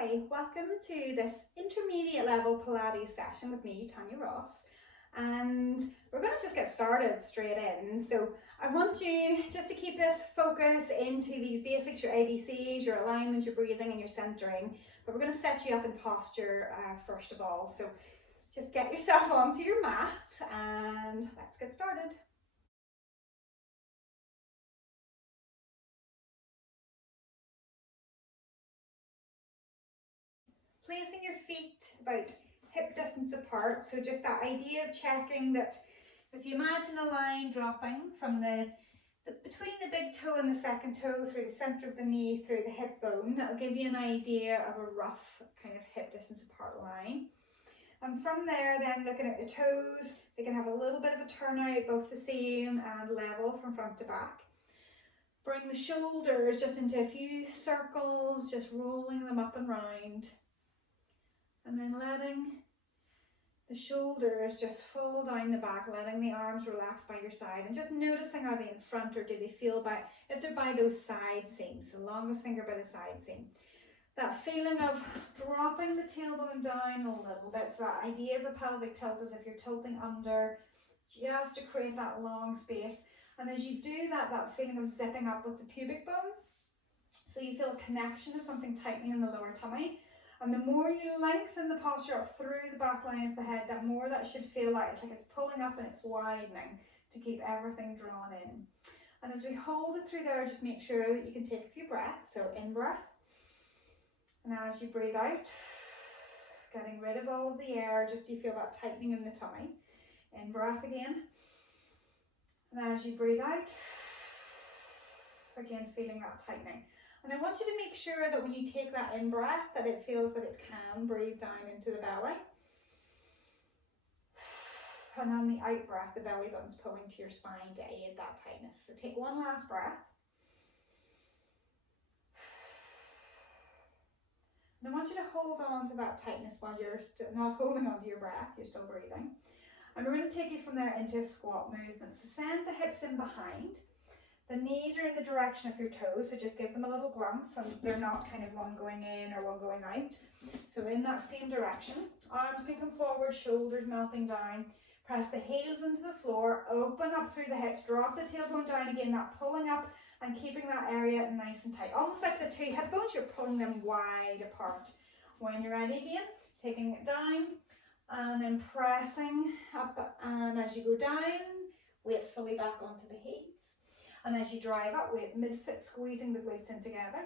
Hi, welcome to this intermediate level Pilates session with me, Tanya Ross. And we're going to just get started straight in. So I want you just to keep this focus into these basics, your ABCs, your alignment, your breathing and your centering. But we're going to set you up in posture first of all. So just get yourself onto your mat and let's get started. Placing your feet about hip distance apart, so just that idea of checking that if you imagine a line dropping from between the big toe and the second toe through the center of the knee through the hip bone, that'll give you an idea of a rough kind of hip distance apart line. And from there then looking at the toes, they can have a little bit of a turnout, both the same and level from front to back. Bring the shoulders just into a few circles, just rolling them up and round. And then letting the shoulders just fall down the back, letting the arms relax by your side and just noticing, are they in front or do they feel by, if they're by those side seams, so longest finger by the side seam. That feeling of dropping the tailbone down a little bit, so that idea of a pelvic tilt is if you're tilting under, just to create that long space. And as you do that, that feeling of zipping up with the pubic bone, so you feel a connection of something tightening in the lower tummy. And the more you lengthen the posture up through the back line of the head, that more that should feel like it's pulling up and it's widening to keep everything drawn in. And as we hold it through there, just make sure that you can take a few breaths. So in breath, and as you breathe out, getting rid of all of the air, just you feel that tightening in the tummy. In breath again. And as you breathe out, again feeling that tightening. And I want you to make sure that when you take that in breath, that it feels that it can breathe down into the belly. And on the out breath, the belly button's pulling to your spine to aid that tightness. So take one last breath. And I want you to hold on to that tightness while you're not holding on to your breath, you're still breathing. And we're going to take you from there into a squat movement. So send the hips in behind. The knees are in the direction of your toes, so just give them a little glance and they're not kind of one going in or one going out. So in that same direction, arms can come forward, shoulders melting down. Press the heels into the floor, open up through the hips, drop the tailbone down again, that pulling up and keeping that area nice and tight. Almost like the two hip bones, you're pulling them wide apart. When you're ready again, taking it down and then pressing up, and as you go down, weight fully back onto the heels. And as you drive up, weight mid-foot, squeezing the glutes in together.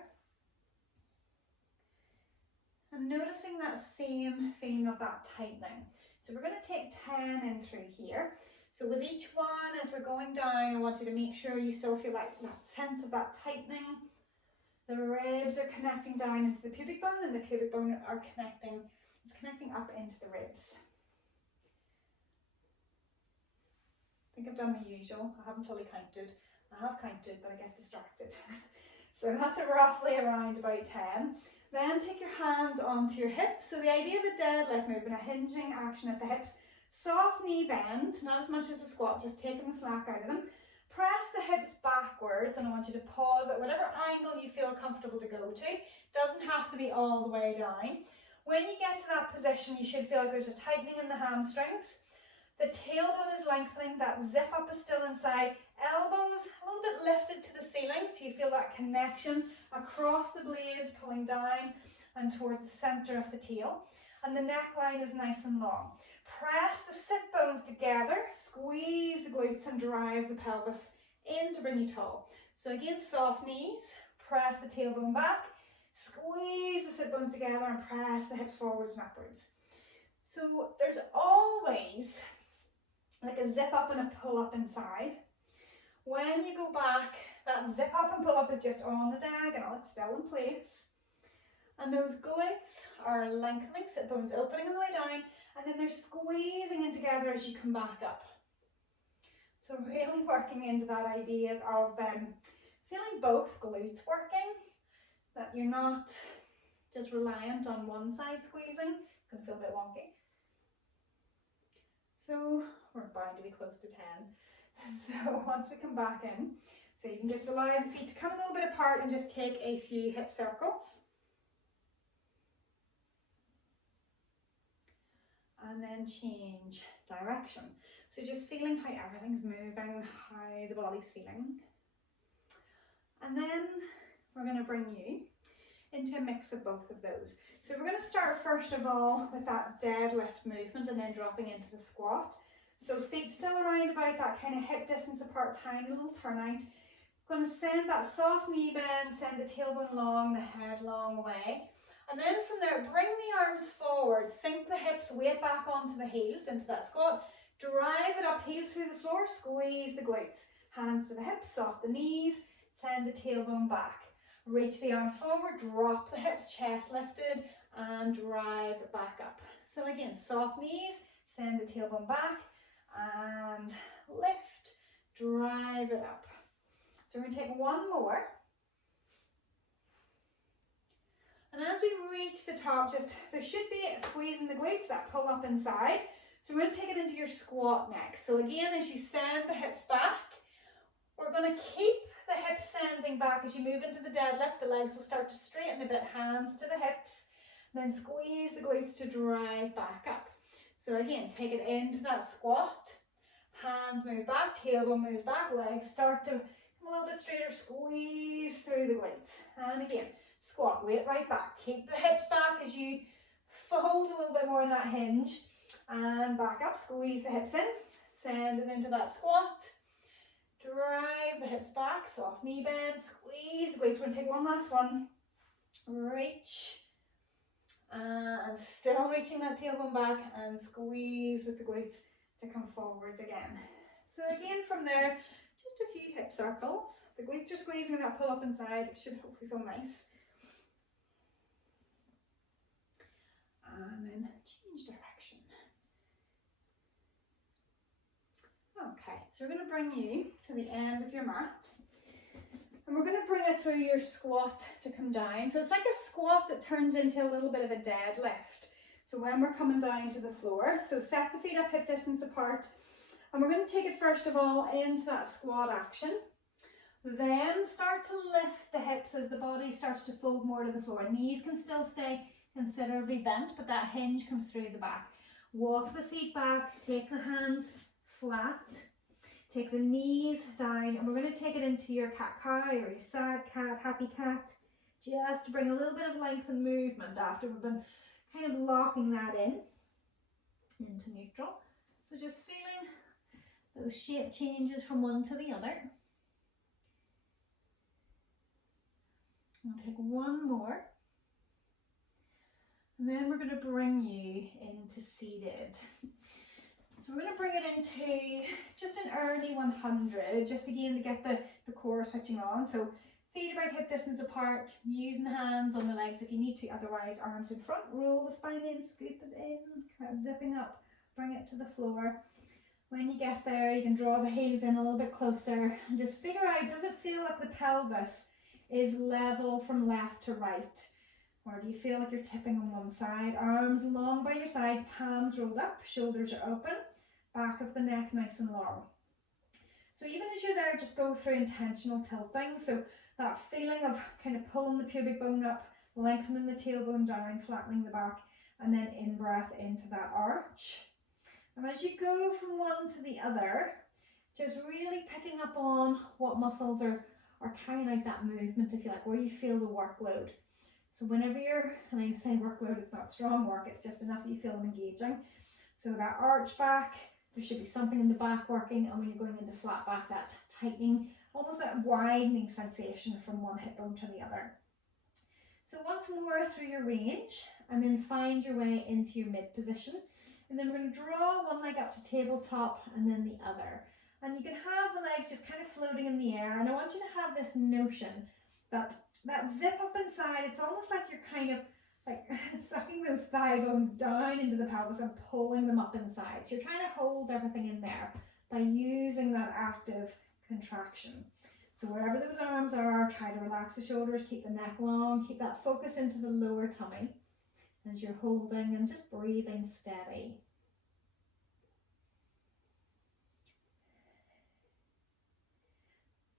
And noticing that same feeling of that tightening. So we're going to take 10 in through here. So with each one, as we're going down, I want you to make sure you still feel like that sense of that tightening. The ribs are connecting down into the pubic bone, and the pubic bone are connecting up into the ribs. I think I've done the usual. I haven't fully counted. I have counted, but I get distracted. So that's roughly around about 10. Then take your hands onto your hips. So the idea of a deadlift movement, a hinging action at the hips, soft knee bend, not as much as a squat, just taking the slack out of them. Press the hips backwards, and I want you to pause at whatever angle you feel comfortable to go to. Doesn't have to be all the way down. When you get to that position, you should feel like there's a tightening in the hamstrings. The tailbone is lengthening, that zip up is still inside, elbows a little bit lifted to the ceiling, so you feel that connection across the blades pulling down and towards the center of the tail. And the neckline is nice and long. Press the sit bones together, squeeze the glutes and drive the pelvis in to bring you tall. So again, soft knees, press the tailbone back, squeeze the sit bones together and press the hips forwards and upwards. So there's always like a zip up and a pull up inside. When you go back, that zip up and pull up is just on the diagonal, it's still in place. And those glutes are lengthening, sit bones opening on the way down, and then they're squeezing in together as you come back up. So really working into that idea of feeling both glutes working, that you're not just reliant on one side squeezing. It's going to feel a bit wonky. So we're bound to be close to 10. So once we come back in, so you can just allow the feet to come a little bit apart and just take a few hip circles. and then change direction. So just feeling how everything's moving, how the body's feeling. And then we're going to bring you into a mix of both of those. So we're going to start first of all with that deadlift movement and then dropping into the squat. So feet still around about that kind of hip distance apart, tiny little turnout. Going to send that soft knee bend, send the tailbone long, the head long away. And then from there, bring the arms forward, sink the hips, weight back onto the heels, into that squat. Drive it up, heels through the floor, squeeze the glutes. Hands to the hips, soft the knees, send the tailbone back. Reach the arms forward, drop the hips, chest lifted, and drive it back up. So again, soft knees, send the tailbone back, and lift, drive it up. So we're going to take one more. And as we reach the top, there should be a squeeze in the glutes, that pull up inside. So we're going to take it into your squat next. So again, as you send the hips back, we're going to keep the hips sending back. As you move into the deadlift, the legs will start to straighten a bit, hands to the hips, then squeeze the glutes to drive back up. So again, take it into that squat, hands move back, tailbone moves back, legs start to come a little bit straighter, squeeze through the glutes. And again, squat, weight right back. Keep the hips back as you fold a little bit more in that hinge. And back up, squeeze the hips in, send it into that squat. Drive the hips back, soft knee bend, squeeze the glutes. We're going to take one last one. Reach. And still reaching that tailbone back and squeeze with the glutes to come forwards again. So again from there, just a few hip circles. The glutes are squeezing, that pull up inside. It should hopefully feel nice. And then change direction. Okay, so we're going to bring you to the end of your mat. And we're going to bring it through your squat to come down. So it's like a squat that turns into a little bit of a deadlift. So when we're coming down to the floor, so set the feet up hip distance apart. And we're going to take it first of all into that squat action. Then start to lift the hips as the body starts to fold more to the floor. Knees can still stay considerably bent, but that hinge comes through the back. Walk the feet back, take the hands flat, take the knees down, and we're going to take it into your cat-cow or your sad cat, happy cat, just to bring a little bit of length and movement after we've been kind of locking that in into neutral. So just feeling those shape changes from one to the other. I'll take one more. And then we're going to bring you into seated. So we're going to bring it into just an early 100, just again to get the core switching on. So feet about hip distance apart, using hands on the legs if you need to, otherwise arms in front, roll the spine in, scoop it in, kind of zipping up, bring it to the floor. When you get there, you can draw the heels in a little bit closer and just figure out, does it feel like the pelvis is level from left to right? Or do you feel like you're tipping on one side? Arms long by your sides, palms rolled up, shoulders are open, back of the neck nice and long. So even as you're there, just go through intentional tilting. So that feeling of kind of pulling the pubic bone up, lengthening the tailbone down, flattening the back, and then in-breath into that arch. And as you go from one to the other, just really picking up on what muscles are carrying out that movement, if you like, where you feel the workload. So whenever and I'm saying workload, it's not strong work, it's just enough that you feel them engaging. So that arch back, there should be something in the back working, and when you're going into flat back, that tightening, almost that widening sensation from one hip bone to the other. So once more through your range, and then find your way into your mid position. And then we're going to draw one leg up to tabletop and then the other. And you can have the legs just kind of floating in the air. And I want you to have this notion that zip up inside, it's almost like you're kind of like sucking those thigh bones down into the pelvis and pulling them up inside. So you're trying to hold everything in there by using that active contraction. So wherever those arms are, try to relax the shoulders, keep the neck long, keep that focus into the lower tummy as you're holding and just breathing steady.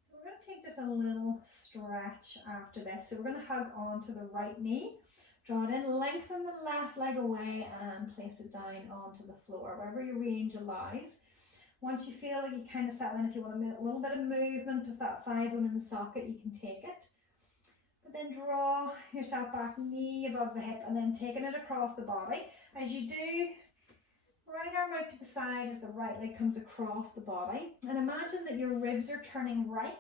So we're going to take just a little stretch after this. So we're going to hug onto the right knee. Draw it in, lengthen the left left leg away and place it down onto the floor, wherever your range allows. Once you feel like you kind of settle in, if you want a little bit of movement of that thigh bone in the socket, you can take it. But then draw yourself back, knee above the hip, and then taking it across the body. As you do, right arm out to the side as the right leg comes across the body. And imagine that your ribs are turning right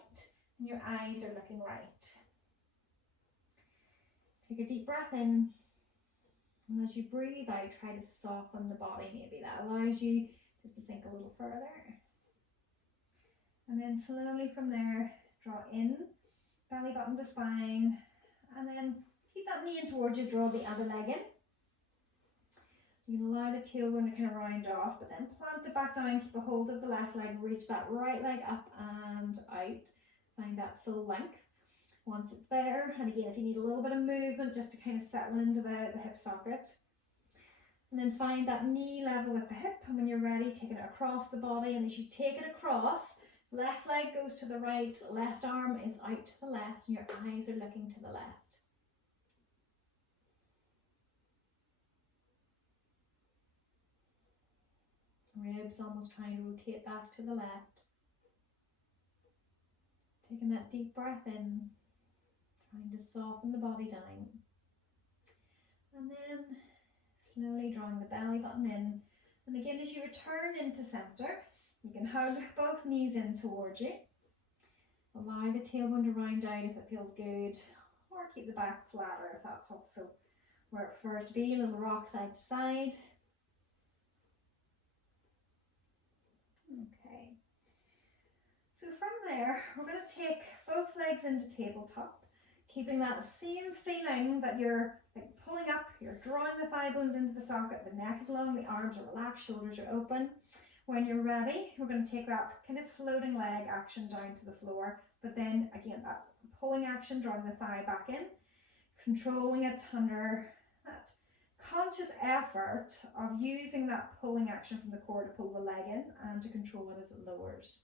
and your eyes are looking right. Take a deep breath in. And as you breathe out, try to soften the body. Maybe that allows you just to sink a little further. And then slowly from there, draw in, belly button to spine, and then keep that knee in towards you, draw the other leg in. You can allow the tailbone to kind of round off, but then plant it back down, keep a hold of the left leg, reach that right leg up and out, find that full length. Once it's there, and again, if you need a little bit of movement just to kind of settle into the hip socket, and then find that knee level with the hip, and when you're ready, taking it across the body, and as you take it across, left leg goes to the right, left arm is out to the left, and your eyes are looking to the left. Ribs almost trying to rotate back to the left. Taking that deep breath in, trying to soften the body down. And then slowly drawing the belly button in. And again, as you return into center, you can hug both knees in towards you. Allow the tailbone to round out if it feels good, or keep the back flatter if that's also where it prefers to be. A little rock side to side. Okay. So from there, we're going to take both legs into tabletop, keeping that same feeling that you're like pulling up, you're drawing the thigh bones into the socket, the neck is long, the arms are relaxed, shoulders are open. When you're ready, we're going to take that kind of floating leg action down to the floor, but then again, that pulling action, drawing the thigh back in, controlling it under that conscious effort of using that pulling action from the core to pull the leg in and to control it as it lowers.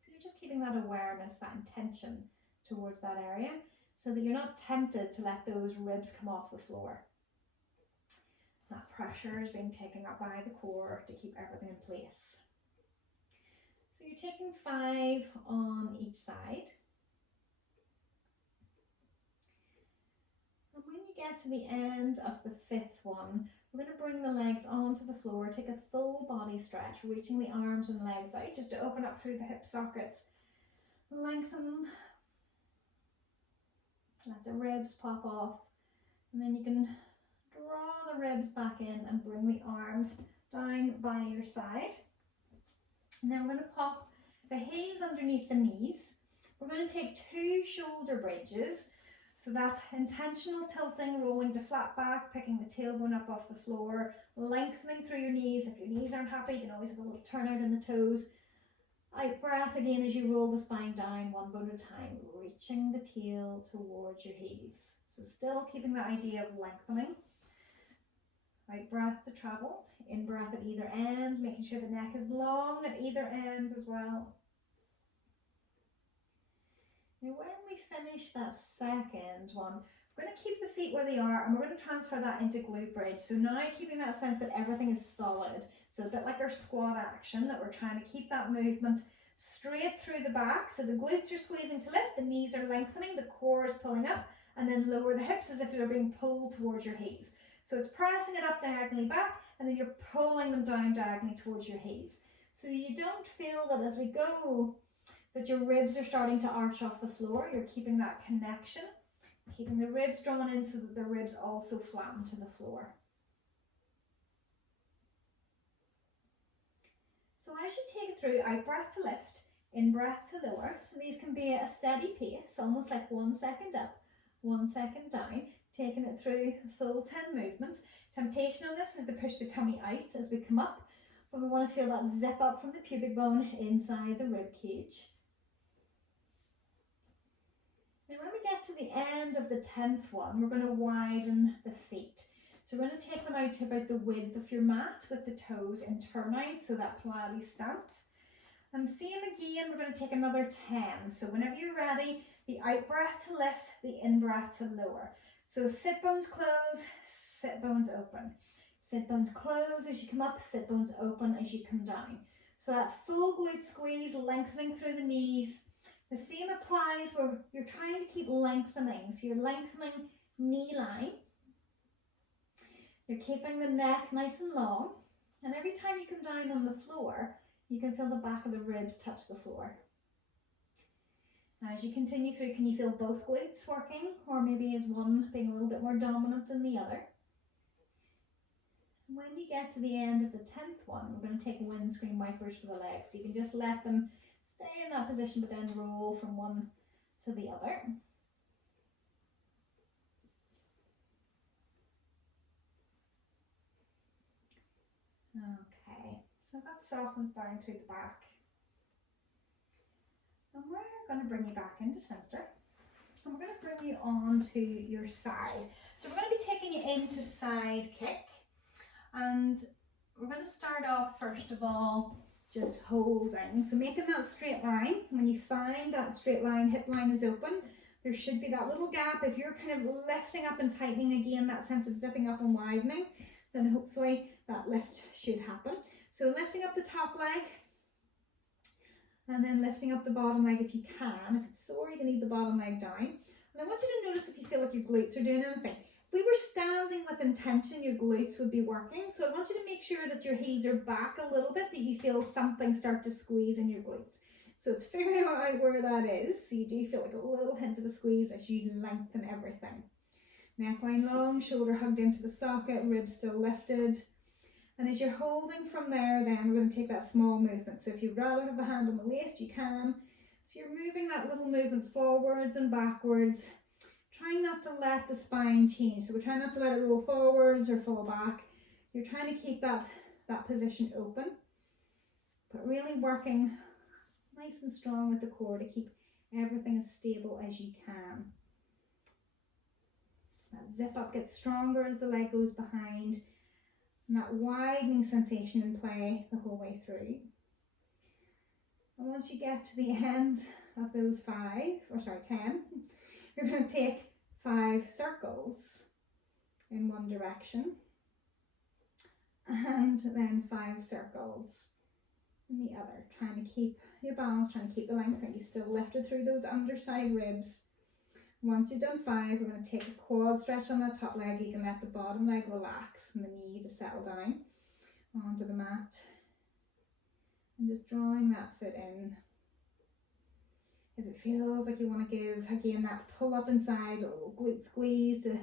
So you're just keeping that awareness, that intention towards that area, so that you're not tempted to let those ribs come off the floor. That pressure is being taken up by the core to keep everything in place. So you're taking 5 on each side. And when you get to the end of the 5th one, we're going to bring the legs onto the floor, take a full body stretch, reaching the arms and legs out just to open up through the hip sockets. Lengthen. Let the ribs pop off, and then you can draw the ribs back in and bring the arms down by your side. And then we're going to pop the heels underneath the knees. We're going to take 2 shoulder bridges, so that's intentional tilting, rolling to flat back, picking the tailbone up off the floor, lengthening through your knees. If your knees aren't happy, you can always have a little turn out in the toes. Out breath again as you roll the spine down, one bone at a time, reaching the tail towards your heels. So still keeping that idea of lengthening. Out breath to travel, in breath at either end, making sure the neck is long at either end as well. Now when we finish that second one, we're going to keep the feet where they are and we're going to transfer that into glute bridge. So now keeping that sense that everything is solid. So a bit like our squat action, that we're trying to keep that movement straight through the back. So the glutes are squeezing to lift, the knees are lengthening, the core is pulling up, and then lower the hips as if you're being pulled towards your heels. So it's pressing it up diagonally back, and then you're pulling them down diagonally towards your heels. So you don't feel that as we go, that your ribs are starting to arch off the floor. You're keeping that connection, keeping the ribs drawn in so that the ribs also flatten to the floor. So as you take it through, out breath to lift, in breath to lower. So these can be at a steady pace, almost like 1 second up, 1 second down, taking it through full 10 movements. Temptation on this is to push the tummy out as we come up, but we want to feel that zip up from the pubic bone inside the rib cage. Now when we get to the end of the 10th one, we're going to widen the feet. So we're going to take them out to about the width of your mat with the toes and turn out, so that Pilates stance. And same again, we're going to take another 10. So whenever you're ready, the out breath to lift, the in breath to lower. So sit bones close, sit bones open. Sit bones close as you come up, sit bones open as you come down. So that full glute squeeze, lengthening through the knees. The same applies where you're trying to keep lengthening. So you're lengthening knee line. You're keeping the neck nice and long. And every time you come down on the floor, you can feel the back of the ribs touch the floor. As you continue through, can you feel both glutes working? Or maybe is one being a little bit more dominant than the other? When you get to the end of the 10th one, we're going to take windscreen wipers for the legs. So you can just let them stay in that position, but then roll from one to the other. Okay, so that softens down through the back. And we're going to bring you back into center. And we're going to bring you on to your side. So we're going to be taking you into side kick. And we're going to start off first of all just holding, so making that straight line. When you find that straight line, hip line is open, there should be that little gap. If you're kind of lifting up and tightening again, that sense of zipping up and widening, then hopefully that lift should happen. So lifting up the top leg and then lifting up the bottom leg if you can. If it's sore, you can leave the bottom leg down. And I want you to notice if you feel like your glutes are doing anything. If we were standing with intention, your glutes would be working. So I want you to make sure that your heels are back a little bit, that you feel something start to squeeze in your glutes. So it's figuring out where that is. So you do feel like a little hint of a squeeze as you lengthen everything. Neckline long, shoulder hugged into the socket, ribs still lifted. And as you're holding from there, then we're going to take that small movement. So if you'd rather have the hand on the waist, you can. So you're moving that little movement forwards and backwards. Trying not to let the spine change. So we're trying not to let it roll forwards or fall back. You're trying to keep that position open, but really working nice and strong with the core to keep everything as stable as you can. That zip up gets stronger as the leg goes behind, and that widening sensation in play the whole way through. And once you get to the end of those 10, you're going to take 5 circles in one direction and then 5 circles in the other, trying to keep your balance, trying to keep the length, and you still lifted through those underside ribs. Once you've done 5, we're going to take a quad stretch on that top leg. You can let the bottom leg relax and the knee to settle down onto the mat, and just drawing that foot in. If it feels like you want to give, again, that pull up inside, a little glute squeeze to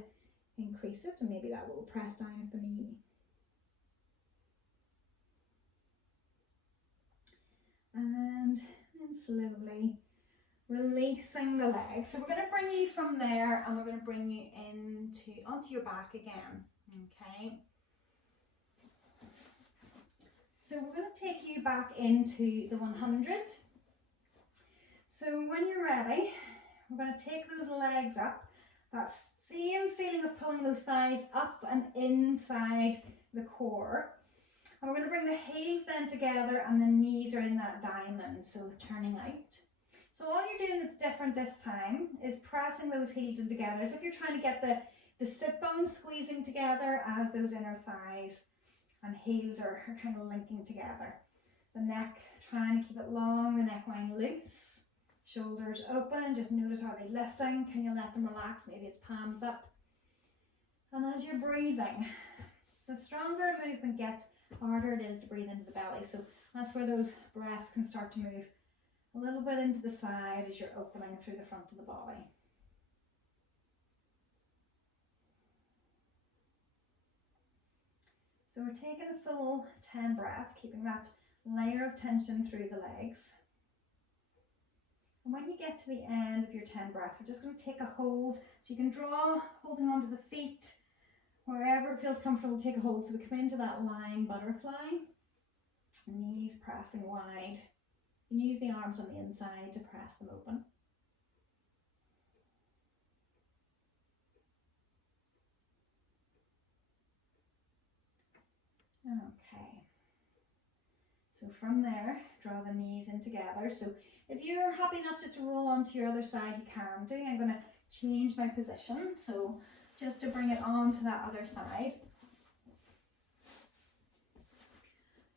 increase it, and maybe that little press down of the knee. And then slowly releasing the leg. So we're going to bring you from there, and we're going to bring you onto your back again. Okay. So we're going to take you back into the 100. So when you're ready, we're going to take those legs up. That same feeling of pulling those thighs up and inside the core. And we're going to bring the heels then together, and the knees are in that diamond, so turning out. So all you're doing that's different this time is pressing those heels in together, as if you're trying to get the sit bones squeezing together as those inner thighs and heels are kind of linking together. The neck, trying to keep it long, the neckline loose. Shoulders open, just notice how they're lifting. Can you let them relax? Maybe it's palms up. And as you're breathing, the stronger a movement gets, the harder it is to breathe into the belly. So that's where those breaths can start to move a little bit into the side as you're opening through the front of the body. So we're taking a full 10 breaths, keeping that layer of tension through the legs. And when you get to the end of your 10 breaths, we're just going to take a hold. So you can draw, holding onto the feet, wherever it feels comfortable, take a hold. So we come into that lying butterfly, knees pressing wide. You can use the arms on the inside to press them open. Okay. So from there, draw the knees in together. So if you're happy enough just to roll onto your other side, you can do. I'm going to change my position. So just to bring it onto that other side.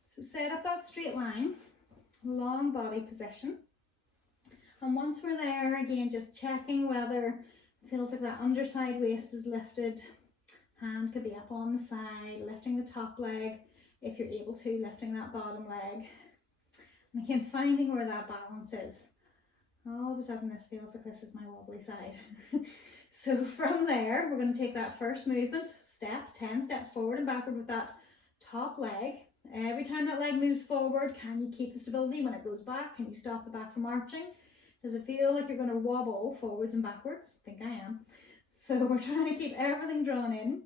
So set up that straight line, long body position. And once we're there, again, just checking whether it feels like that underside waist is lifted. Hand could be up on the side, lifting the top leg, if you're able to, lifting that bottom leg. And again, finding where that balance is. All of a sudden, this feels like this is my wobbly side. So from there, we're going to take that first movement, steps, 10 steps forward and backward with that top leg. Every time that leg moves forward, can you keep the stability? When it goes back, can you stop the back from arching? Does it feel like you're going to wobble forwards and backwards? I think I am. So we're trying to keep everything drawn in.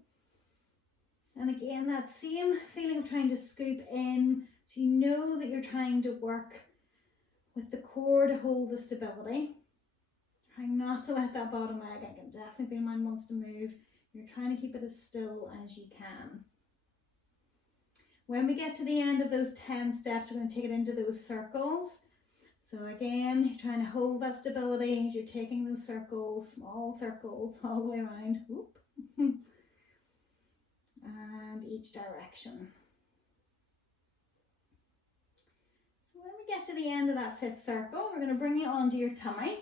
And again, that same feeling of trying to scoop in, so you know that you're trying to work with the core to hold the stability. Trying not to let that bottom leg, I can definitely feel mine wants to move. You're trying to keep it as still as you can. When we get to the end of those 10 steps, we're going to take it into those circles. So again, you're trying to hold that stability as you're taking those circles, small circles all the way around. Whoop. And each direction. So when we get to the end of that 5th circle, we're going to bring it onto your tummy.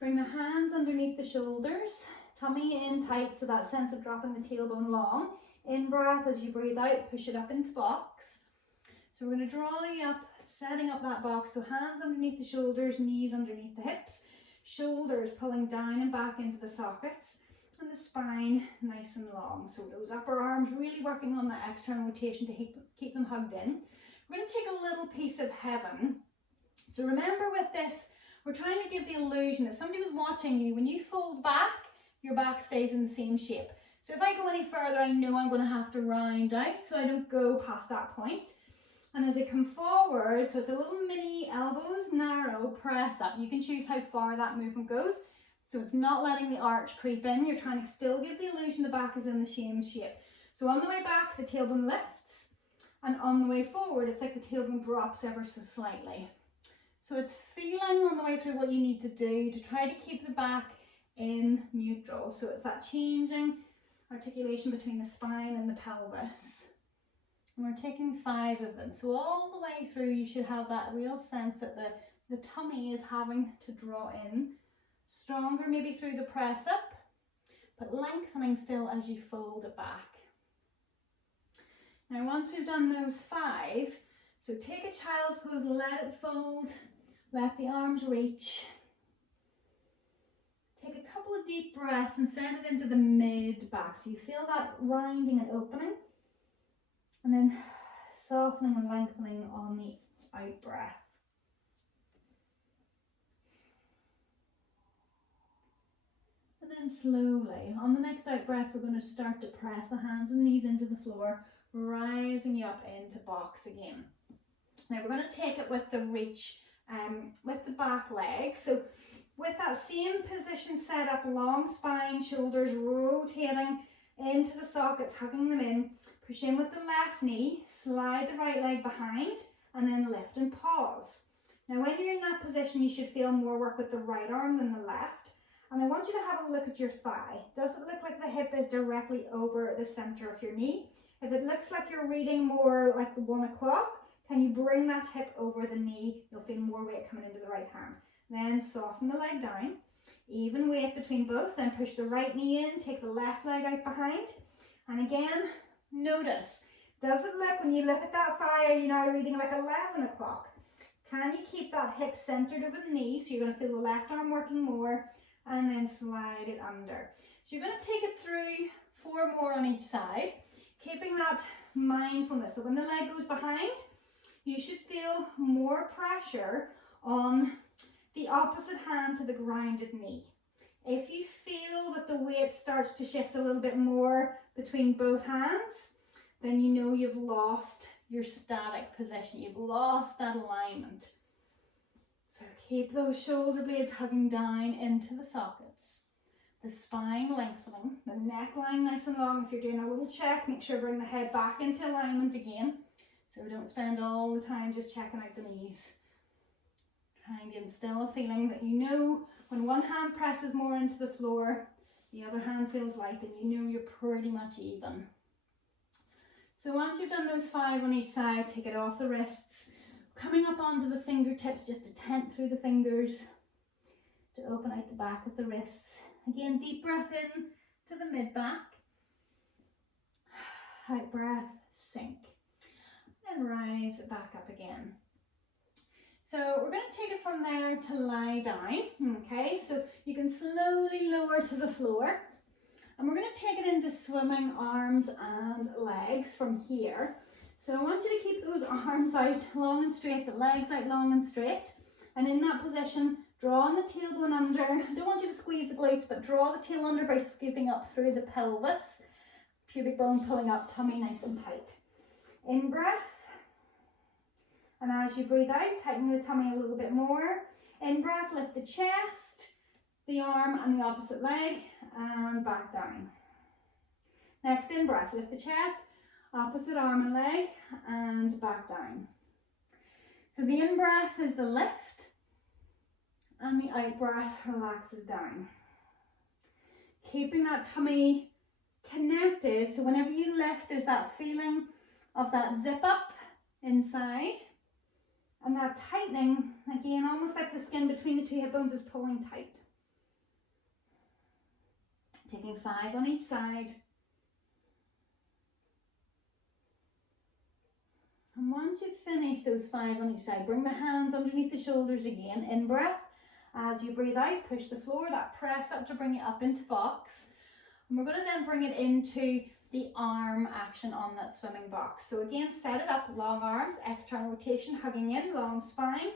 Bring the hands underneath the shoulders, tummy in tight, so that sense of dropping the tailbone long. In breath, as you breathe out, push it up into box. So we're going to draw you up, setting up that box. So hands underneath the shoulders, knees underneath the hips, shoulders pulling down and back into the sockets, and the spine nice and long. So those upper arms really working on that external rotation to keep them hugged in. We're going to take a little piece of heaven. So remember with this, we're trying to give the illusion that somebody was watching you. When you fold back, your back stays in the same shape. So if I go any further, I know I'm going to have to round out, so I don't go past that point. And as I come forward, so it's a little mini elbows narrow press up. You can choose how far that movement goes. So it's not letting the arch creep in. You're trying to still give the illusion the back is in the same shape. So on the way back, the tailbone lifts. And on the way forward, it's like the tailbone drops ever so slightly. So it's feeling on the way through what you need to do to try to keep the back in neutral. So it's that changing articulation between the spine and the pelvis. And we're taking 5 of them. So all the way through, you should have that real sense that the tummy is having to draw in. Stronger maybe through the press up, but lengthening still as you fold it back. Now once we've done those 5, so take a child's pose, let it fold, let the arms reach. Take a couple of deep breaths and send it into the mid back. So you feel that rounding and opening. And then softening and lengthening on the out breath. And then slowly, on the next out breath, we're going to start to press the hands and knees into the floor, rising you up into box again. Now we're going to take it with the reach, with the back leg. So with that same position set up, long spine, shoulders rotating into the sockets, hugging them in. Push in with the left knee, slide the right leg behind, and then lift and pause. Now when you're in that position, you should feel more work with the right arm than the left. And I want you to have a look at your thigh. Does it look like the hip is directly over the center of your knee? If it looks like you're reading more like the 1 o'clock, can you bring that hip over the knee? You'll feel more weight coming into the right hand. Then soften the leg down. Even weight between both. Then push the right knee in, take the left leg out behind. And again, notice, does it look, when you look at that thigh, are you now reading like 11 o'clock? Can you keep that hip centered over the knee? So you're going to feel the left arm working more, and then slide it under. So you're going to take it through 4 more on each side, keeping that mindfulness that when the leg goes behind, you should feel more pressure on the opposite hand to the grounded knee. If you feel that the weight starts to shift a little bit more between both hands, then you know you've lost your static position. You've lost that alignment. So keep those shoulder blades hugging down into the sockets. The spine lengthening, the neckline nice and long. If you're doing a little check, make sure to bring the head back into alignment again. So we don't spend all the time just checking out the knees. Trying to instill a feeling that you know when one hand presses more into the floor, The other hand feels light, then you know you're pretty much even. So once you've done those 5 on each side, take it off the wrists, coming up onto the fingertips, just to tent through the fingers to open out the back of the wrists. Again, deep breath in to the mid-back. Out breath, sink. Then rise back up again. So we're going to take it from there to lie down. Okay, so you can slowly lower to the floor. And we're going to take it into swimming arms and legs from here. So I want you to keep those arms out long and straight, the legs out long and straight. And in that position, drawing the tailbone under. I don't want you to squeeze the glutes, but draw the tail under by scooping up through the pelvis. Pubic bone pulling up, tummy nice and tight. In breath. And as you breathe out, tighten the tummy a little bit more. In breath, lift the chest, the arm and the opposite leg, and back down. Next, in breath, lift the chest, opposite arm and leg, and back down. So the in breath is the lift, and the out breath relaxes down. Keeping that tummy connected, so whenever you lift, there's that feeling of that zip up inside, and that tightening, again, almost like the skin between the two hip bones is pulling tight. Taking 5 on each side. And once you've finished those 5 on each side, bring the hands underneath the shoulders again. In breath, as you breathe out, push the floor, that press up to bring it up into box. And we're going to then bring it into the arm action on that swimming box. So again, set it up, long arms, external rotation, hugging in, long spine,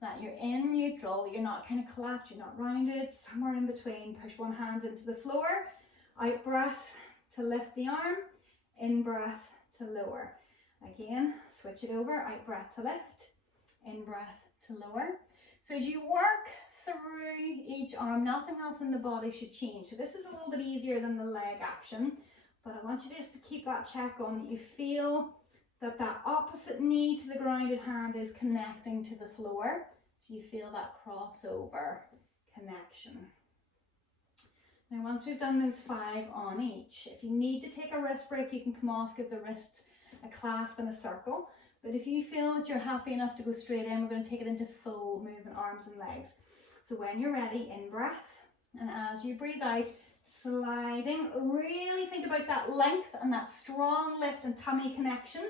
that you're in neutral, you're not kind of collapsed, you're not rounded, somewhere in between. Push one hand into the floor, out breath to lift the arm, in breath to lower. Again, switch it over, out breath to lift, in breath to lower. So as you work through each arm, nothing else in the body should change. So this is a little bit easier than the leg action, but I want you just to keep that check on, that you feel that that opposite knee to the grounded hand is connecting to the floor. So you feel that crossover connection. Now once we've done those 5 on each, if you need to take a wrist break, you can come off, give the wrists a clasp and a circle. But if you feel that you're happy enough to go straight in, we're going to take it into full movement, arms and legs. So when you're ready, in breath, and as you breathe out, sliding, really think about that length and that strong lift and tummy connection,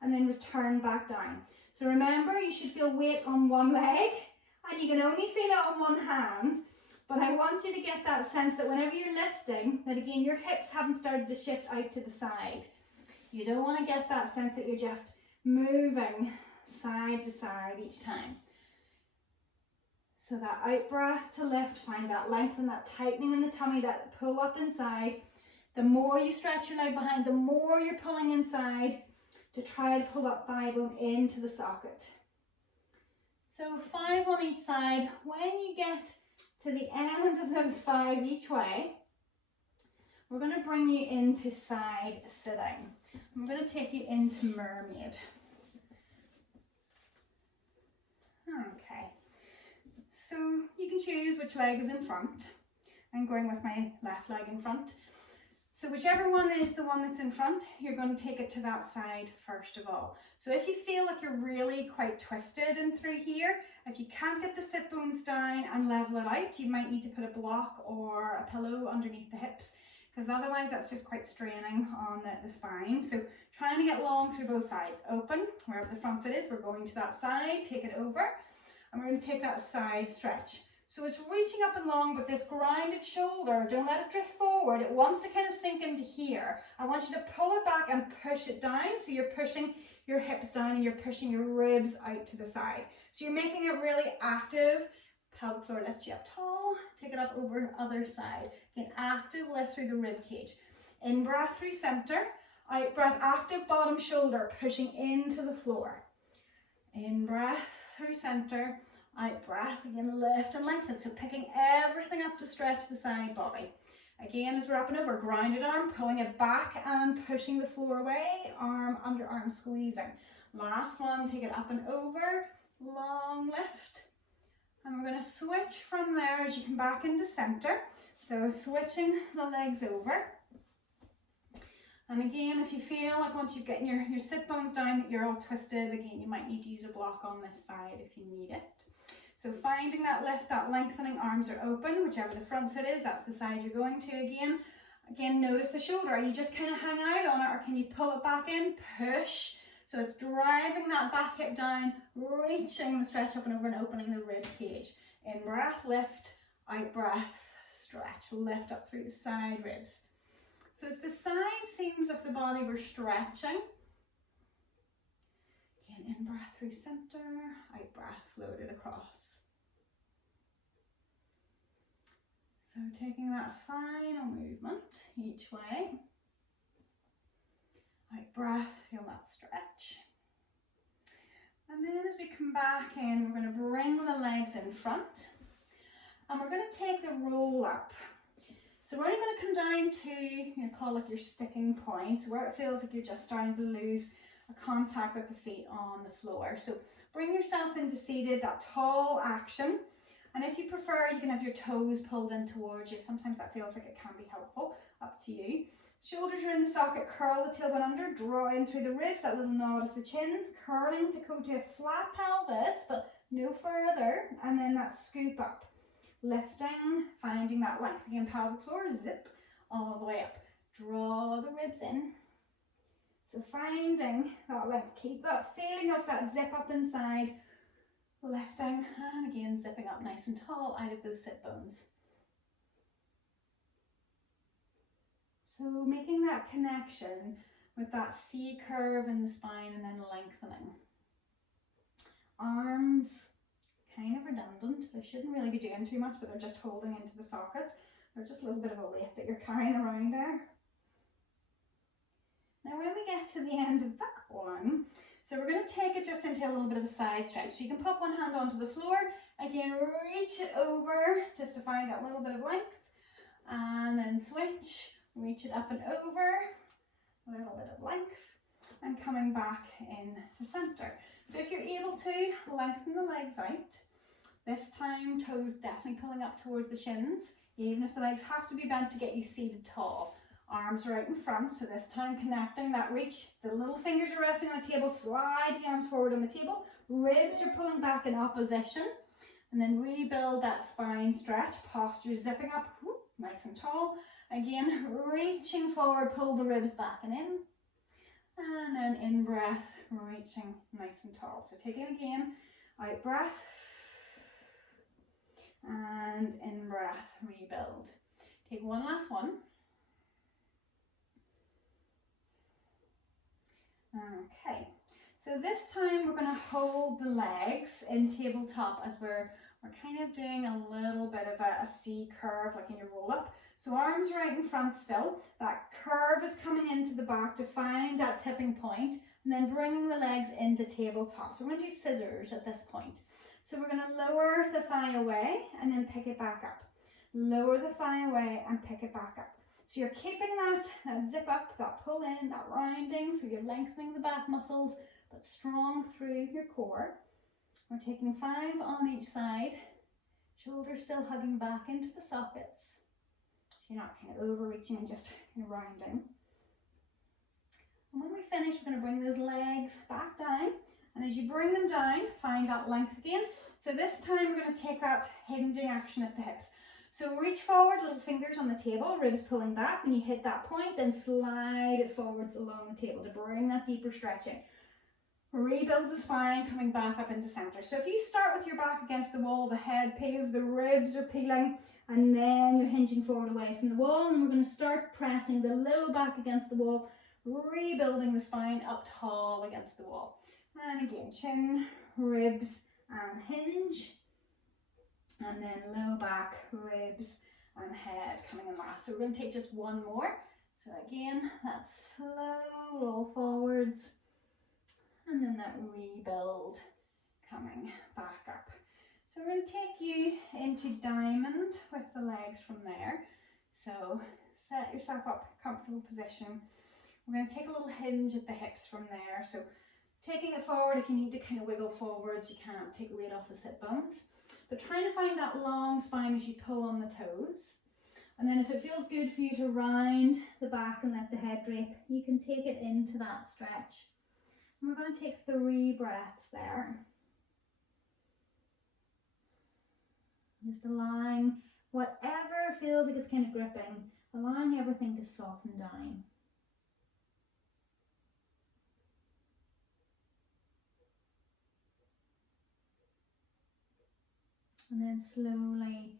and then return back down. So remember, you should feel weight on one leg, and you can only feel it on one hand, but I want you to get that sense that whenever you're lifting, that again, your hips haven't started to shift out to the side. You don't want to get that sense that you're just moving side to side each time. So that out breath to lift, find that length and that tightening in the tummy, that pull up inside. The more you stretch your leg behind, the more you're pulling inside to try to pull that thigh bone into the socket. So 5 on each side. When you get to the end of those 5 each way, we're going to bring you into side sitting. I'm going to take you into mermaid. Okay. So you can choose which leg is in front. I'm going with my left leg in front. So whichever one is the one that's in front, you're going to take it to that side first of all. So if you feel like you're really quite twisted in through here, if you can't get the sit bones down and level it out, you might need to put a block or a pillow underneath the hips, because otherwise that's just quite straining on the spine. So trying to get long through both sides. Open, wherever the front foot is, we're going to that side, take it over, and we're going to take that side stretch. So it's reaching up and long, but this grounded shoulder, don't let it drift forward. It wants to kind of sink into here. I want you to pull it back and push it down. So you're pushing your hips down and you're pushing your ribs out to the side. So you're making it really active. Pelvic floor lifts you up tall. Take it up over other side. Get active lift through the rib cage. In breath through center. Out breath, active bottom shoulder pushing into the floor. In breath through center. Out breath, again lift and lengthen. So picking everything up to stretch the side body. Again, as we're up and over, grounded arm, pulling it back and pushing the floor away. Arm under arm squeezing. Last one, take it up and over. Long lift. And we're going to switch from there as you come back into center. So switching the legs over. And again, if you feel like once you've gotten your sit bones down that you're all twisted, again, you might need to use a block on this side if you need it. So finding that lift, that lengthening, arms are open, whichever the front foot is, that's the side you're going to again. Again, notice the shoulder. Are you just kind of hanging out on it, or can you pull it back in? Push. So it's driving that back hip down, reaching the stretch up and over and opening the rib cage. In breath, lift, out breath, stretch, lift up through the side ribs. So it's the side seams of the body we're stretching. Again, in breath through center, out breath floated across. So taking that final movement each way. Out breath, feel that stretch. And then as we come back in, we're going to bring the legs in front. And we're going to take the roll up. So we're only going to come down to, call it your sticking point, where it feels like you're just starting to lose a contact with the feet on the floor. So bring yourself into seated, that tall action. And if you prefer, you can have your toes pulled in towards you. Sometimes that feels like it can be helpful, up to you. Shoulders are in the socket, curl the tailbone under, draw in through the ribs, that little nod of the chin, curling to go to a flat pelvis, but no further, and then that scoop up. Lifting, finding that length again, pelvic floor, zip, all the way up. Draw the ribs in. So finding that length, keep that feeling of that zip up inside, lifting, and again zipping up nice and tall out of those sit bones. So making that connection with that C curve in the spine and then lengthening. Arms, kind of redundant. They shouldn't really be doing too much, but they're just holding into the sockets. They're just a little bit of a weight that you're carrying around there. Now when we get to the end of that one, so we're going to take it just into a little bit of a side stretch. So you can pop one hand onto the floor, again reach it over just to find that little bit of length, and then switch, reach it up and over, a little bit of length, and coming back in to center. So if you're able to, lengthen the legs out. This time, toes definitely pulling up towards the shins, even if the legs have to be bent to get you seated tall. Arms are out in front, so this time connecting that reach. The little fingers are resting on the table, slide the arms forward on the table. Ribs are pulling back in opposition. And then rebuild that spine stretch, posture zipping up, whoop, nice and tall. Again, reaching forward, pull the ribs back and in. And then in breath, reaching nice and tall. So take it again, out breath. And in breath, rebuild. Take one last one. Okay, so this time we're going to hold the legs in tabletop as we're kind of doing a little bit of a C curve like in your roll up. So arms are out in front still. That curve is coming into the back to find that tipping point, and then bringing the legs into tabletop. So we're going to do scissors at this point. So we're going to lower the thigh away and then pick it back up. Lower the thigh away and pick it back up. So you're keeping that zip up, that pull in, that rounding, so you're lengthening the back muscles, but strong through your core. We're taking 5 on each side, shoulders still hugging back into the sockets. So you're not kind of overreaching and just kind of rounding. And when we finish, we're going to bring those legs back down. And as you bring them down, find that length again. So this time we're going to take that hinging action at the hips. So reach forward, little fingers on the table, ribs pulling back. When you hit that point, then slide it forwards along the table to bring that deeper stretching. Rebuild the spine, coming back up into center. So if you start with your back against the wall, the head peels, the ribs are peeling, and then you're hinging forward away from the wall, and we're going to start pressing the low back against the wall, rebuilding the spine up tall against the wall. And again, chin, ribs, and hinge. And then low back, ribs, and head coming in last. So we're going to take just one more. So again, that slow roll forwards. And then that rebuild coming back up. So we're going to take you into diamond with the legs from there. So set yourself up, comfortable position. We're going to take a little hinge at the hips from there. So taking it forward, if you need to kind of wiggle forwards, you can take a weight off the sit bones. But trying to find that long spine as you pull on the toes. And then if it feels good for you to round the back and let the head drape, you can take it into that stretch. And we're going to take 3 breaths there. Just allowing whatever feels like it's kind of gripping, allowing everything to soften down. And then slowly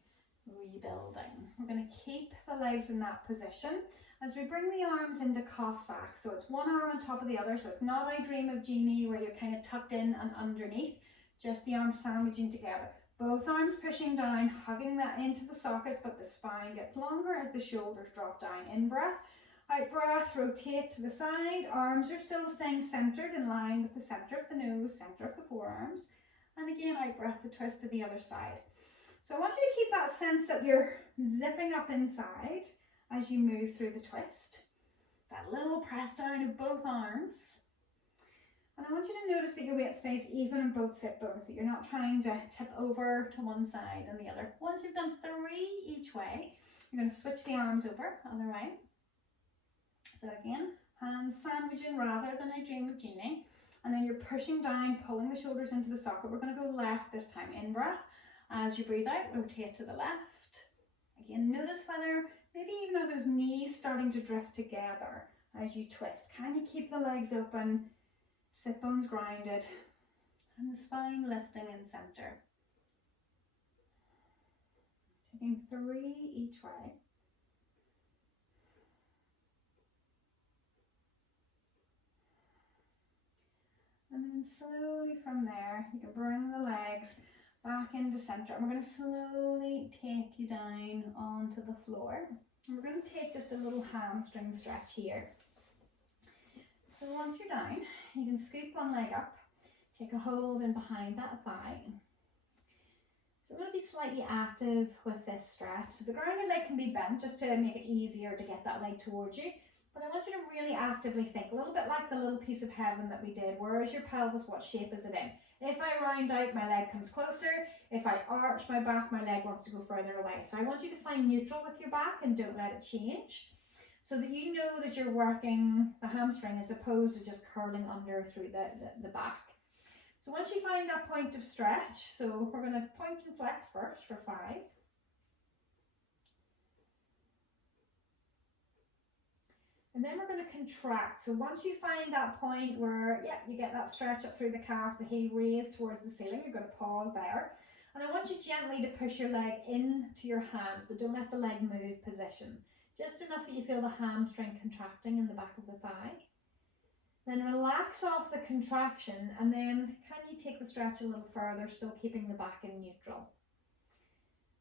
rebuilding. We're going to keep the legs in that position as we bring the arms into Cossack. So it's one arm on top of the other, so it's not I Dream of Jeannie where you're kind of tucked in and underneath, just the arms sandwiching together. Both arms pushing down, hugging that into the sockets, but the spine gets longer as the shoulders drop down. In breath, out breath, rotate to the side. Arms are still staying centered in line with the center of the nose, center of the forearms. And again, out breath to twist to the other side. So I want you to keep that sense that you're zipping up inside as you move through the twist. That little press down of both arms. And I want you to notice that your weight stays even in both sit bones, that you're not trying to tip over to one side and the other. Once you've done 3 each way, you're going to switch the arms over on the right. So again, hands sandwiching rather than I Dream of Jeannie. And then you're pushing down, pulling the shoulders into the socket. We're going to go left this time. In breath. As you breathe out, rotate to the left. Again, notice whether, maybe even are those knees starting to drift together as you twist. Can you keep the legs open, sit bones grounded, and the spine lifting in center. Taking 3 each way. And then slowly from there, you can bring the legs back into center. And we're going to slowly take you down onto the floor. And we're going to take just a little hamstring stretch here. So once you're down, you can scoop one leg up, take a hold in behind that thigh. So we're going to be slightly active with this stretch. So the grounded leg can be bent just to make it easier to get that leg towards you. But I want you to really actively think, a little bit like the little piece of heaven that we did. Where is your pelvis? What shape is it in? If I round out, my leg comes closer. If I arch my back, my leg wants to go further away. So I want you to find neutral with your back and don't let it change, so that you know that you're working the hamstring as opposed to just curling under through the back. So once you find that point of stretch, so we're going to point and flex first for 5. And then we're going to contract. So once you find that point where, yeah, you get that stretch up through the calf, the heel raised towards the ceiling, you're going to pause there. And I want you gently to push your leg into your hands, but don't let the leg move position. Just enough that you feel the hamstring contracting in the back of the thigh. Then relax off the contraction, and then can you take the stretch a little further, still keeping the back in neutral.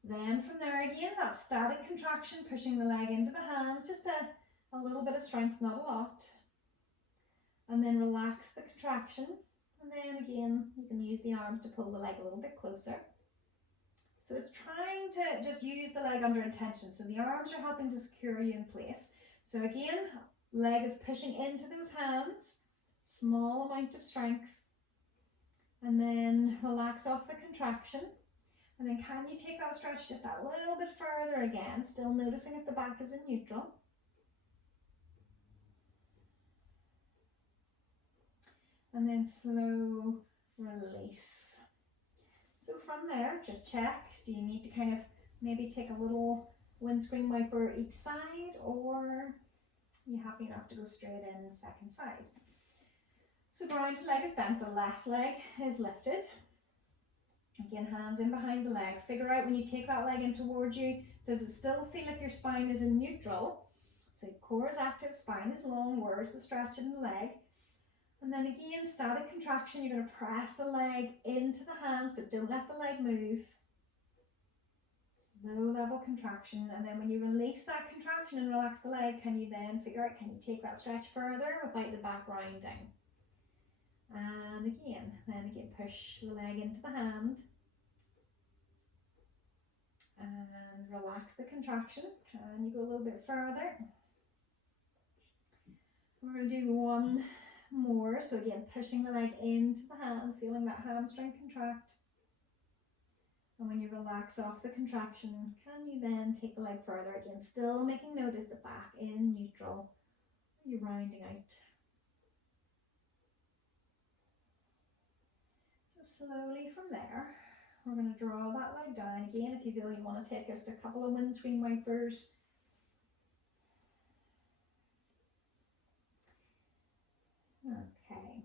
Then from there again, that static contraction, pushing the leg into the hands, just a little bit of strength, not a lot. And then relax the contraction. And then again, you can use the arms to pull the leg a little bit closer. So it's trying to just use the leg under intention. So the arms are helping to secure you in place. So again, leg is pushing into those hands, small amount of strength. And then relax off the contraction. And then can you take that stretch just that little bit further again, still noticing if the back is in neutral. And then slow release. So from there, just check, do you need to kind of maybe take a little windscreen wiper each side, or are you happy enough to go straight in the second side? So grounded leg is bent, the left leg is lifted. Again, hands in behind the leg. Figure out when you take that leg in towards you, does it still feel like your spine is in neutral? So core is active, spine is long, where's the stretch in the leg? And then again, static contraction, you're going to press the leg into the hands, but don't let the leg move. Low level contraction. And then when you release that contraction and relax the leg, can you then figure out, can you take that stretch further without the back rounding? And again, push the leg into the hand. And relax the contraction. Can you go a little bit further? We're going to do one more. So again, pushing the leg into the hand, feeling that hamstring contract. And when you relax off the contraction, can you then take the leg further again? Still making note, is the back in neutral? Are you rounding out? So slowly from there, we're going to draw that leg down again. If you feel you want to take just a couple of windscreen wipers. Okay,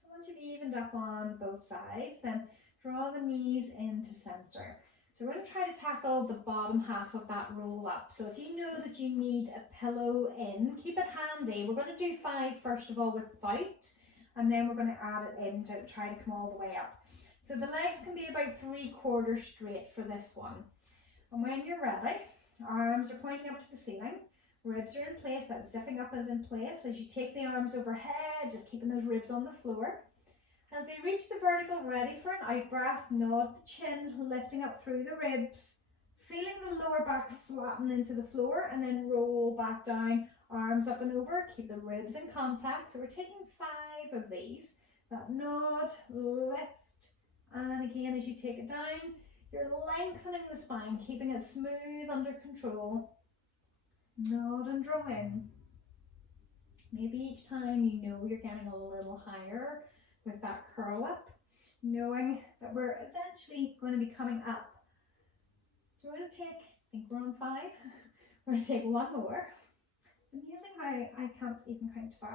so once you've evened up on both sides, then draw the knees into center. So we're going to try to tackle the bottom half of that roll up. So if you know that you need a pillow in, keep it handy. We're going to do 5 first of all without, and then we're going to add it in to try to come all the way up. So the legs can be about 3/4 straight for this one. And when you're ready, arms are pointing up to the ceiling. Ribs are in place, that zipping up is in place. As you take the arms overhead, just keeping those ribs on the floor. As they reach the vertical, ready for an out breath, nod the chin, lifting up through the ribs, feeling the lower back flatten into the floor, and then roll back down, arms up and over, keep the ribs in contact. So we're taking 5 of these. That nod, lift, and again as you take it down, you're lengthening the spine, keeping it smooth under control. Nod and draw in. Maybe each time you know you're getting a little higher with that curl up, knowing that we're eventually going to be coming up. So we're going to take, I think we're on 5, we're going to take 1 more. Amazing how I can't even count to 5.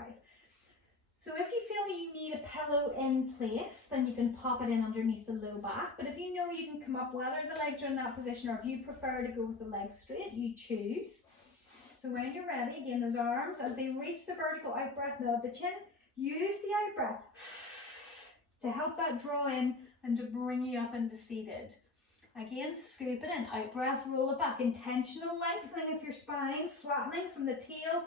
So if you feel you need a pillow in place, then you can pop it in underneath the low back. But if you know you can come up, whether the legs are in that position or if you prefer to go with the legs straight, you choose. So when you're ready, again, those arms, as they reach the vertical out breath, nod the chin, use the out breath to help that draw in and to bring you up into seated. Again, scoop it in, out breath, roll it back. Intentional lengthening of your spine, flattening from the tail,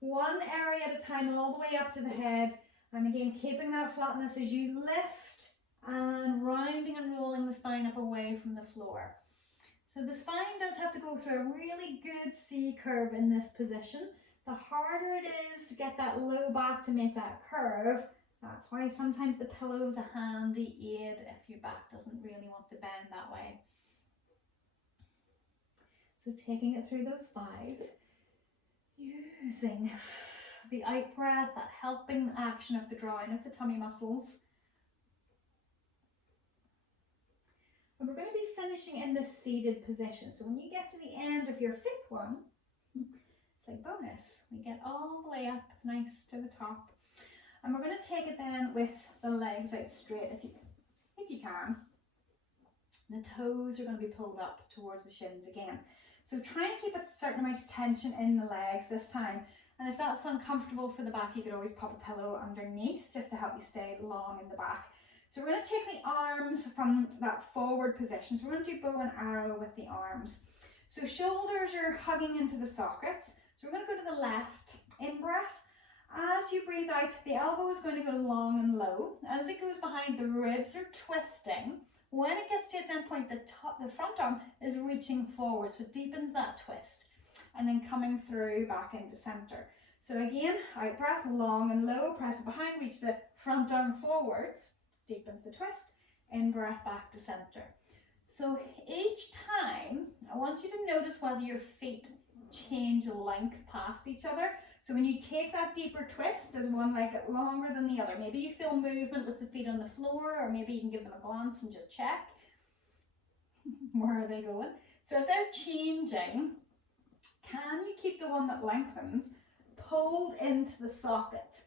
one area at a time all the way up to the head. And again, keeping that flatness as you lift and rounding and rolling the spine up away from the floor. So the spine does have to go through a really good C curve in this position. The harder it is to get that low back to make that curve, that's why sometimes the pillow is a handy aid if your back doesn't really want to bend that way. So taking it through those 5, using the out breath, that helping action of the drawing of the tummy muscles. And we're going to be finishing in this seated position. So when you get to the end of your 5th one, it's like bonus. We get all the way up nice to the top. And we're going to take it then with the legs out straight if you can. The toes are going to be pulled up towards the shins again. So trying to keep a certain amount of tension in the legs this time. And if that's uncomfortable for the back, you could always pop a pillow underneath just to help you stay long in the back. So we're going to take the arms from that forward position. So we're going to do bow and arrow with the arms. So shoulders are hugging into the sockets. So we're going to go to the left. In breath, as you breathe out, the elbow is going to go long and low. As it goes behind, the ribs are twisting. When it gets to its end point, the front arm is reaching forward, so it deepens that twist. And then coming through back into center. So again, out breath, long and low, press it behind, reach the front arm forwards, deepens the twist, in breath back to center. So each time, I want you to notice whether your feet change length past each other. So when you take that deeper twist, does one leg get longer than the other? Maybe you feel movement with the feet on the floor, or maybe you can give them a glance and just check. Where are they going? So if they're changing, can you keep the one that lengthens pulled into the socket?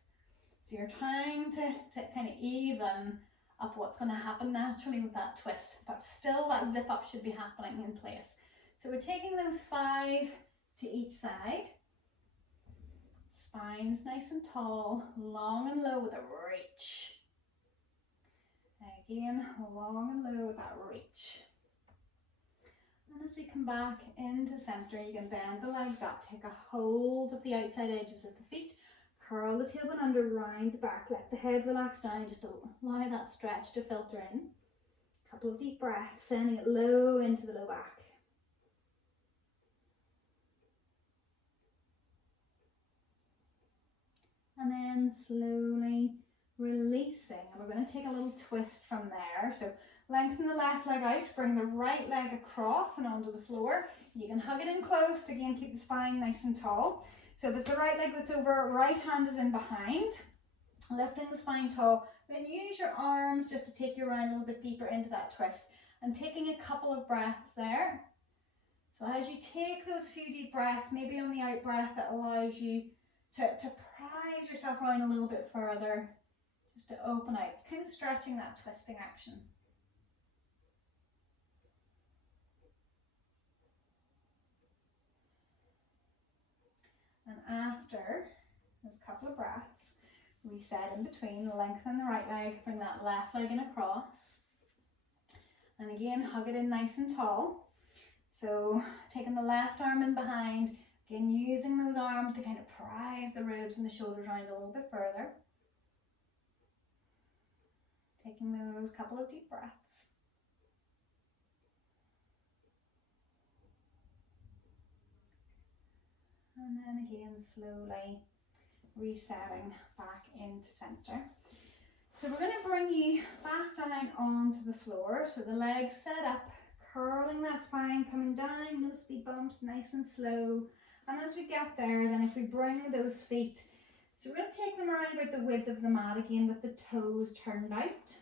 So you're trying to kind of even up what's going to happen naturally with that twist, but still that zip up should be happening in place. So we're taking those 5 to each side. Spine is nice and tall, long and low with a reach. Again, long and low with that reach. And as we come back into center, you can bend the legs up, take a hold of the outside edges of the feet, curl the tailbone under, round the back, let the head relax down, just allow that stretch to filter in. A couple of deep breaths, sending it low into the low back. And then slowly releasing, and we're going to take a little twist from there. So lengthen the left leg out, bring the right leg across and onto the floor. You can hug it in close, again keep the spine nice and tall. So if it's the right leg that's over, right hand is in behind, lifting the spine tall. Then use your arms just to take you around a little bit deeper into that twist, and taking a couple of breaths there. So as you take those few deep breaths, maybe on the out breath, that allows you to prise yourself around a little bit further, just to open out. It's kind of stretching that twisting action. And after those couple of breaths, reset in between, lengthen the right leg, bring that left leg in across. And again, hug it in nice and tall. So taking the left arm in behind, again using those arms to kind of prise the ribs and the shoulders around a little bit further. Taking those couple of deep breaths. And then again, slowly resetting back into center. So we're going to bring you back down onto the floor. So the legs set up, curling that spine, coming down, no speed bumps, nice and slow. And as we get there, then if we bring those feet, so we're going to take them around about the width of the mat again with the toes turned out.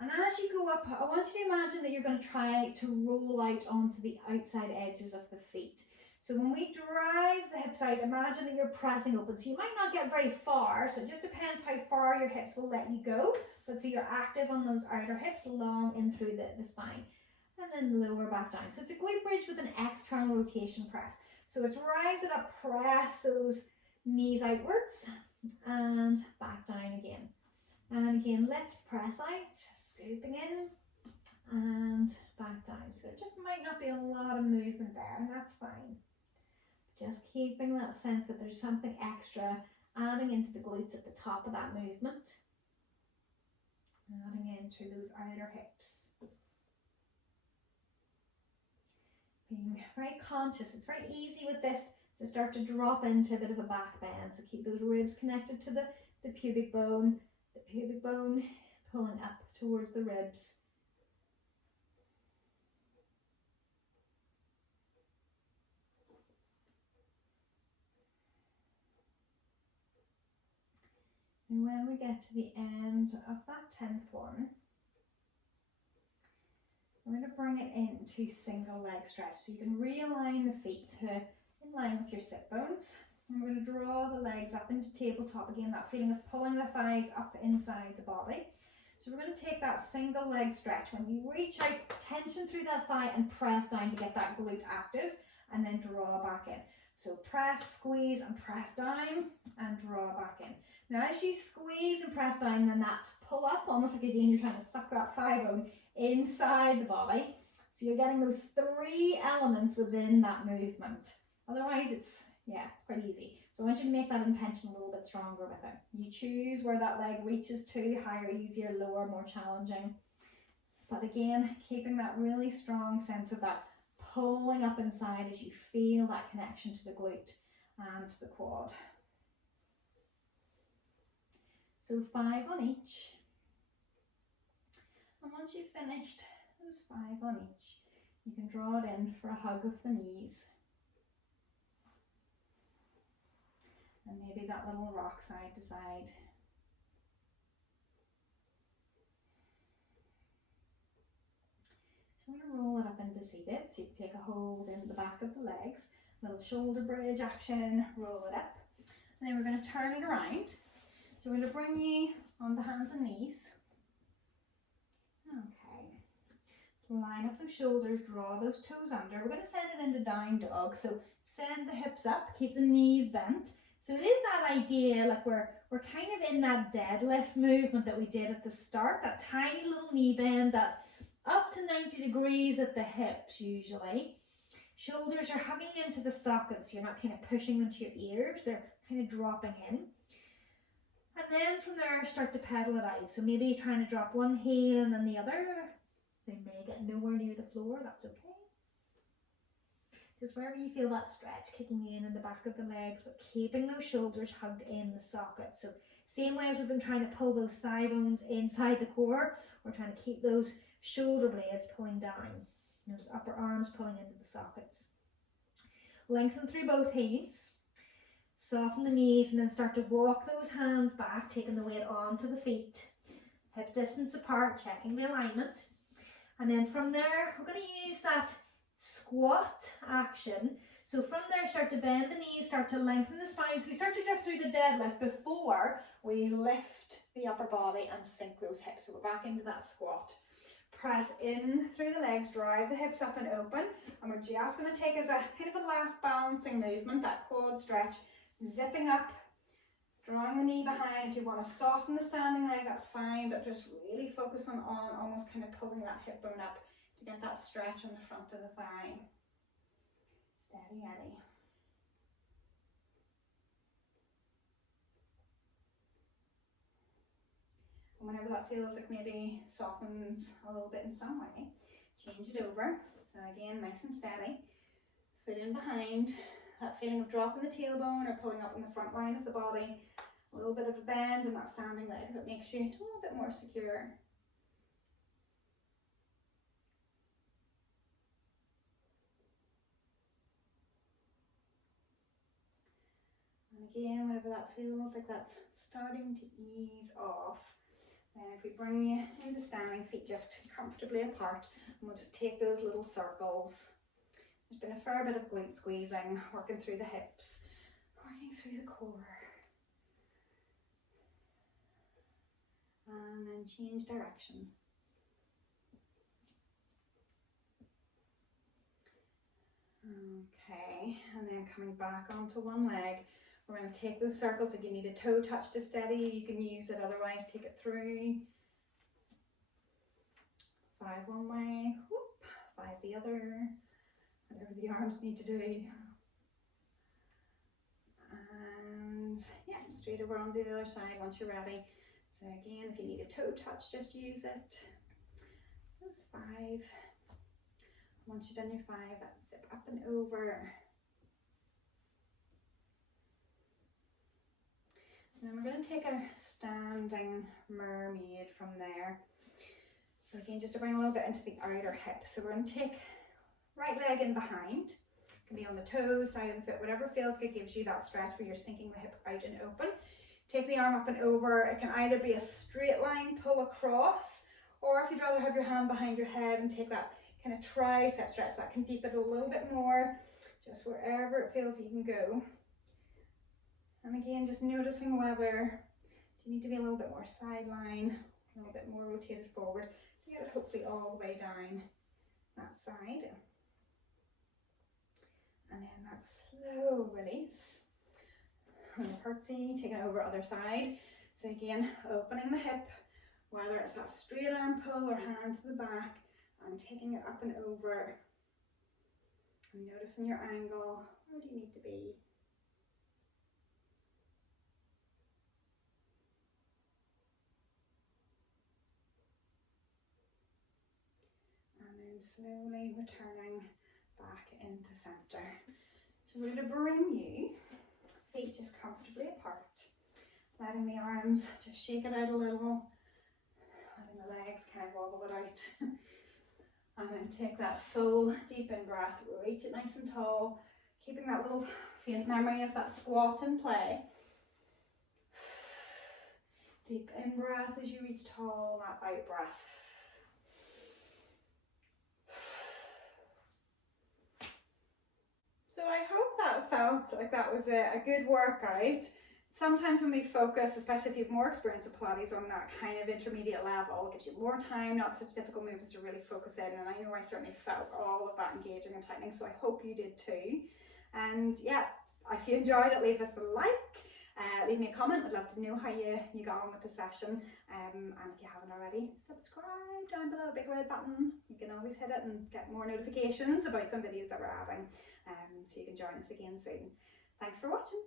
And as you go up, I want you to imagine that you're going to try to roll out onto the outside edges of the feet. So when we drive the hips out, imagine that you're pressing open. So you might not get very far, so it just depends how far your hips will let you go. But so you're active on those outer hips, long in through the spine. And then lower back down. So it's a glute bridge with an external rotation press. So it's rise it up, press those knees outwards, and back down again. And again, lift, press out, scooping in, and back down. So it just might not be a lot of movement there, and that's fine. Just keeping that sense that there's something extra, adding into the glutes at the top of that movement, adding into those outer hips. Being very conscious. It's very easy with this to start to drop into a bit of a back bend. So keep those ribs connected to the pubic bone pulling up towards the ribs. And when we get to the end of that 10 form, we're going to bring it into single leg stretch. So you can realign the feet in line with your sit bones. And we're going to draw the legs up into tabletop again, that feeling of pulling the thighs up inside the body. So we're going to take that single leg stretch. When you reach out, tension through that thigh and press down to get that glute active, and then draw back in. So press, squeeze, and press down, and draw back in. Now as you squeeze and press down, then that pull up, almost like again you're trying to suck that thigh bone inside the body. So you're getting those three elements within that movement. Otherwise it's quite easy. So I want you to make that intention a little bit stronger with it. You choose where that leg reaches to, higher, easier, lower, more challenging. But again, keeping that really strong sense of that pulling up inside as you feel that connection to the glute and to the quad. So 5 on each. And once you've finished those 5 on each, you can draw it in for a hug of the knees. And maybe that little rock side to side. So I'm going to roll it up into seated. So you can take a hold in the back of the legs, little shoulder bridge action, roll it up. And then we're going to turn it around. So we're going to bring you on the hands and knees. Okay. So line up those shoulders, draw those toes under. We're going to send it into down dog. So send the hips up, keep the knees bent. So it is that idea, like we're kind of in that deadlift movement that we did at the start, that tiny little knee bend, that up to 90 degrees at the hips usually. Shoulders are hugging into the sockets, so you're not kind of pushing them to your ears, they're kind of dropping in. And then from there, start to pedal it out. So maybe you're trying to drop one heel and then the other. They may get nowhere near the floor, that's okay. Just wherever you feel that stretch kicking in the back of the legs, but keeping those shoulders hugged in the socket. So Same way as we've been trying to pull those thigh bones inside the core, we're trying to keep those shoulder blades pulling down, those upper arms pulling into the sockets. Lengthen through both heels, soften the knees, and then start to walk those hands back, taking the weight onto the feet, hip distance apart, checking the alignment. And then from there, we're going to use that squat action. So from there, start to bend the knees, start to lengthen the spine. So we start to drift through the deadlift before we lift the upper body and sink those hips. So we're back into that squat. Press in through the legs, drive the hips up and open. And we're just going to take as a kind of a last balancing movement, that quad stretch, zipping up, drawing the knee behind. If you want to soften the standing leg, that's fine, but just really focus on almost kind of pulling that hip bone up to get that stretch on the front of the thigh. Steady Eddie. And whenever that feels like maybe softens a little bit in some way, change it over. So again, nice and steady. Foot in behind. That feeling of dropping the tailbone or pulling up in the front line of the body. A little bit of a bend in that standing leg that makes you a little bit more secure. And again, whenever that feels like that's starting to ease off, then if we bring you into standing, feet just comfortably apart, and we'll just take those little circles. There's been a fair bit of glute squeezing, working through the hips, working through the core. And then change direction. Okay, and then coming back onto one leg, we're going to take those circles. If you need a toe touch to steady, you can use it, otherwise take it through. 5 one way, whoop, 5 the other, whatever the arms need to do. And yeah, straight over onto the other side once you're ready. So again, if you need a toe touch, just use it. Those 5. Once you've done your 5, zip up and over. And then we're going to take our standing mermaid from there. So again, just to bring a little bit into the outer hip. So we're going to take right leg in behind. It can be on the toes, side of the foot, whatever feels good, gives you that stretch where you're sinking the hip out and open. Take the arm up and over. It can either be a straight line pull across, or if you'd rather have your hand behind your head and take that kind of tricep stretch, that can deepen it a little bit more, just wherever it feels you can go. And again, just noticing whether you need to be a little bit more sideline, a little bit more rotated forward to get it hopefully all the way down that side. And then that slow release. And the curtsy, taking it over other side. So again, opening the hip, whether it's that straight arm pull or hand to the back, and taking it up and over. And noticing your angle. Where do you need to be? And then slowly returning back into center. So we're going to bring you feet just comfortably apart, letting the arms just shake it out a little, letting the legs kind of wobble it out. And then take that full deep in breath, reach it nice and tall, keeping that little faint memory of that squat in play. Deep in breath as you reach tall, that out breath. So I hope that felt like that was a good workout. Sometimes when we focus, especially if you have more experience with Pilates, on that kind of intermediate level, it gives you more time, not such difficult movements to really focus in. And I know I certainly felt all of that engaging and tightening, so I hope you did too. And yeah, if you enjoyed it, leave us a like, leave me a comment. I'd love to know how you got on with the session. And if you haven't already, subscribe down below, big red button. You can always hit it and get more notifications about some videos that we're adding. So you can join us again soon. Thanks for watching.